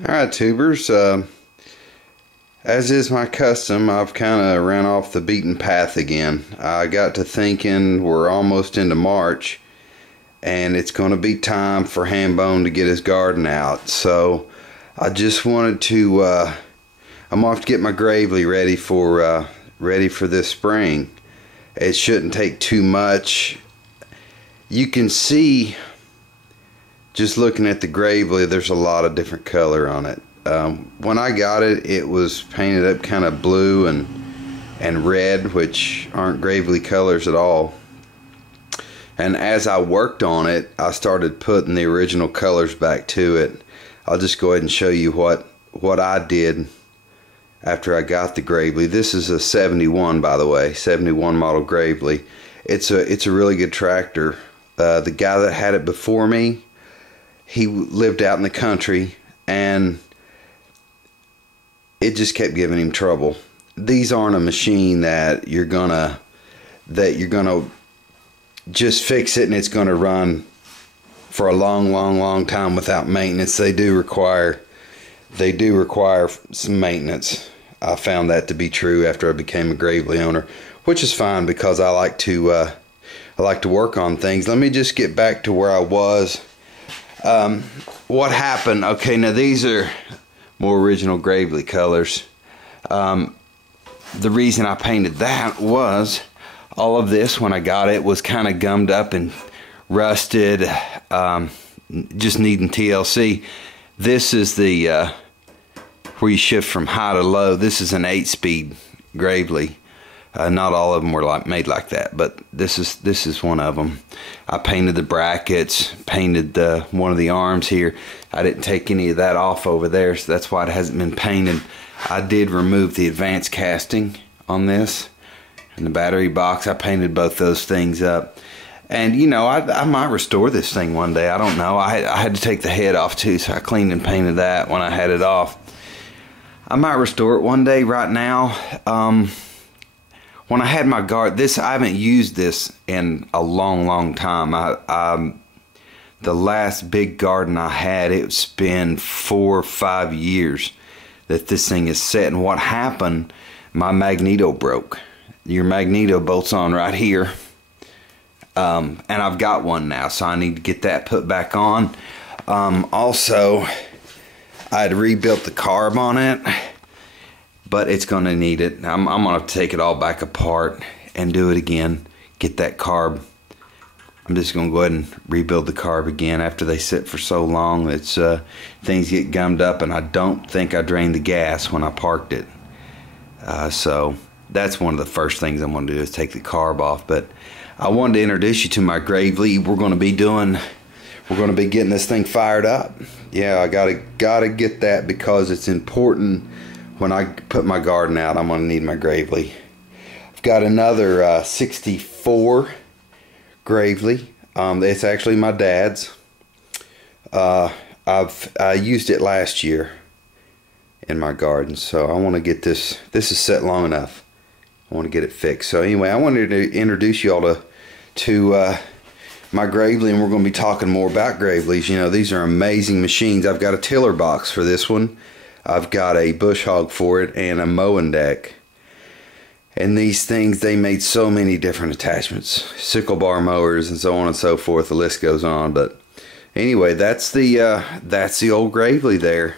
Alright, tubers, as is my custom, I've kind of ran off the beaten path again. I got to thinking we're almost into March and it's going to be time for Hambone to get his garden out. So I just wanted to, I'm off to get my Gravely ready for this spring. It shouldn't take too much. You can see, just looking at the Gravely, there's a lot of different color on it. When I got it, it was painted up kind of blue and red, which aren't Gravely colors at all. And as I worked on it, I started putting the original colors back to it. I'll just go ahead and show you what I did after I got the Gravely. This is a 71, by the way, 71 model Gravely. It's a really good tractor. The guy that had it before me, he lived out in the country and it just kept giving him trouble. These aren't a machine that you're gonna just fix it and it's gonna run for a long time without maintenance. They do require some maintenance. I found that to be true after I became a Gravely owner, which is fine because I like to work on things. Let me just get back to where I was. What happened? Okay, now these are more original Gravely colors. The reason I painted that was all of this, when I got it, was kind of gummed up and rusted, just needing TLC. This is the where you shift from high to low. This is an 8-speed Gravely. Not all of them were made like that, but this is one of them. I painted the brackets, painted one of the arms here. I didn't take any of that off over there, so that's why it hasn't been painted. I did remove the advanced casting on this and the battery box. I painted both those things up, and you know, I might restore this thing one day. I don't know. I had to take the head off too, so I cleaned and painted that when I had it off. I might restore it one day. Right now, when I had my garden, I haven't used this in a long time. The last big garden I had, it's been 4 or 5 years that this thing is set. And what happened, my magneto broke. Your magneto bolts on right here. And I've got one now, so I need to get that put back on. Also, I had rebuilt the carb on it, but it's going to need it. I'm going to take it all back apart and do it again. Get that carb. I'm just going to go ahead and rebuild the carb again after they sit for so long. It's things get gummed up, and I don't think I drained the gas when I parked it. So that's one of the first things I'm going to do is take the carb off. But I wanted to introduce you to my Gravely. We're going to be getting this thing fired up. Yeah, I gotta get that because it's important. When I put my garden out, I'm gonna need my Gravely. I've got another 64 Gravely. It's actually my dad's. I used it last year in my garden, so I want to get this. This is set long enough. I want to get it fixed. So anyway, I wanted to introduce you all to my Gravely, and we're going to be talking more about Gravely's. You know, these are amazing machines. I've got a tiller box for this one. I've got a bush hog for it and a mowing deck. And these things, they made so many different attachments. Sickle bar mowers and so on and so forth. The list goes on. But anyway, that's the old Gravely there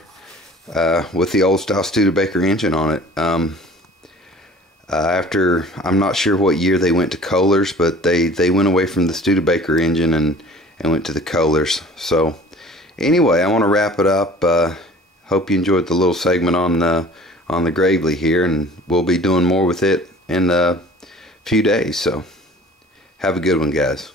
with the old style Studebaker engine on it. After, I'm not sure what year they went to Kohlers, but they went away from the Studebaker engine and went to the Kohlers. So anyway, I want to wrap it up. Hope you enjoyed the little segment on the Gravely here, and we'll be doing more with it in a few days. So have a good one, guys.